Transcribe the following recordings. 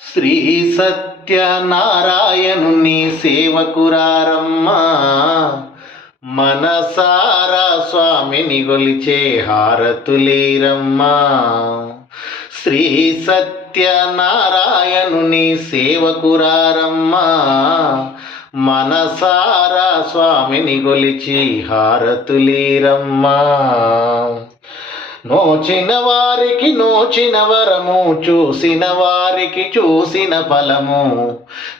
శ్రీ సత్యనారాయణుని సేవకురారమ్మా, మనసారా స్వామిని గొలిచే హారతులీరమ్మా. శ్రీ సత్యనారాయణుని సేవకురారమ్మా, మనసారా స్వామిని గొలిచి హారతులీరమ్మా. నోచిన వారికి నోచిన వరము, చూసిన వారికి చూసిన ఫలము.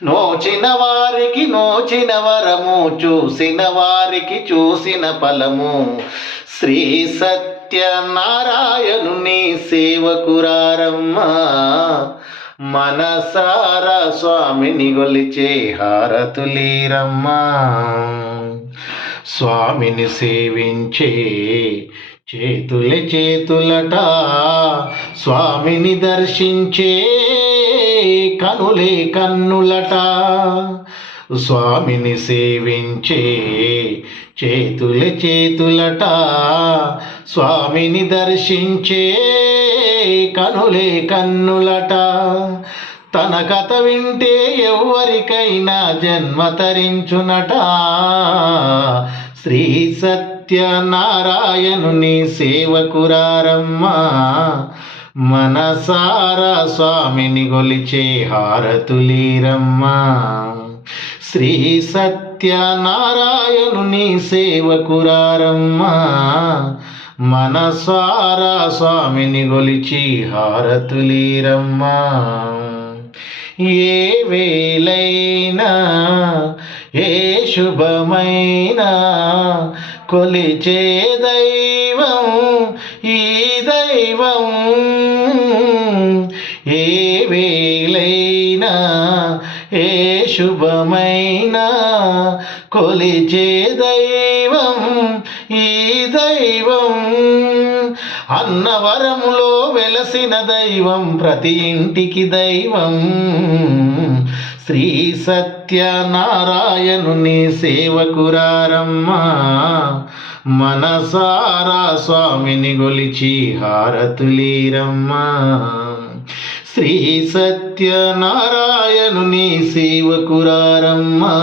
నోచిన వారికి నోచిన వరము, చూసిన వారికి చూసిన ఫలము. శ్రీ సత్యనారాయణుని సేవకురారమ్మా, మనసారా స్వామిని గొలిచే హారతులీరమ్మా. స్వామిని సేవించే చేతులే చేతులట, స్వామిని దర్శించే కనులే కన్నులట. స్వామిని సేవించే చేతులే చేతులట, స్వామిని దర్శించే కనులే కన్నులట. తన కథ వింటే ఎవరికైనా జన్మ తరించునట. శ్రీ సత్యనారాయణుని సేవకురారమ్మా, మనసారా స్వామిని గొలిచే హారతులీరమ్మా. శ్రీ సత్యనారాయణుని సేవకురారమ్మా, మనసారా స్వామిని గొలిచి హారతులీరమ్మా. ఏ వేళైనా ఏ శుభమైనా కొలిచే దైవం ఈ దైవం. ఏ వేళైనా ఏ శుభమైనా కొలిచే దైవం ఈ దైవం. అన్నవరములో వెలసిన దైవం, ప్రతి ఇంటికి దైవం. శ్రీ సత్యనారాయణుని సేవకురారమ్మా, మనసారా స్వామిని గొలిచి హారతులీరమ్మా. శ్రీ సత్యనారాయణుని సేవకురారమ్మా,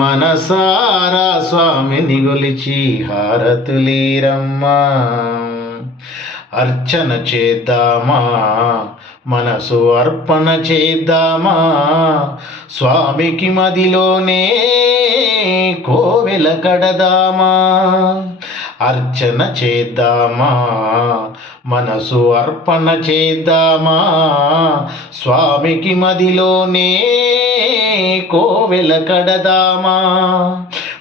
మనసారా స్వామిని గొలిచి హారతులీరమ్మా. అర్చన చేద్దామా, మనసు అర్పణ చేద్దామా, స్వామికి మదిలోనే కోవెల కడదామా. అర్చన చేద్దామా, మనసు అర్పణ చేద్దామా, స్వామికి మదిలోనే కోవెల కడదామా.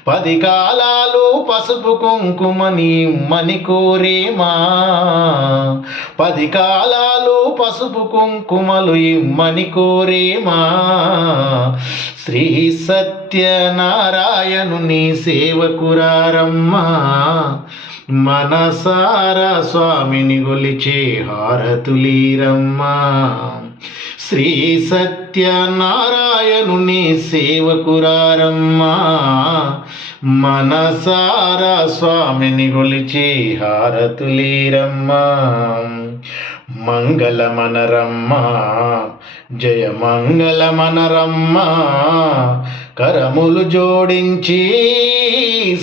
10 కాలాలు పసుపు కుంకుమని ఇమ్మని కోరేమా. 10 కాలాలు పసుపు కుంకుమలు ఇమ్మని కోరేమా. శ్రీ సత్యనారాయణుని సేవకురారమ్మా, మనసారా స్వామిని గొలిచే హారతులీరమ్మా. శ్రీ సత్యనారాయణుని సేవకురారమ్మా, మనసారా స్వామిని గొలిచే హారతులీరమ్మా. మంగళమనరమ్మా, జయ మంగళమనరమ్మా, కరములు జోడించి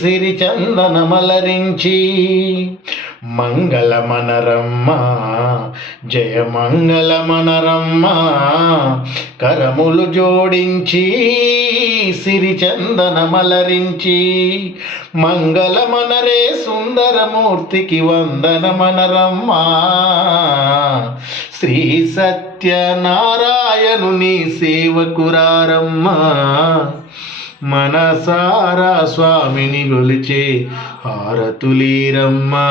సిరి చందనమలరించి. మంగళమనరమ్మా, జయ మంగళమనరమ్మా, కరములు జోడించి సిరి చందనమలరించి. మంగళమనరే సుందరమూర్తికి వందనమనరమ్మా. శ్రీ సత్యనారాయణుని సేవకురారమ్మా, మనసారా స్వామిని గొలిచే హారతులీరమ్మా.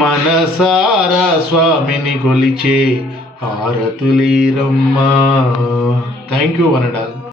మనసారా స్వామిని గొలిచే హారతులీరమ్మా. Thank you one and all.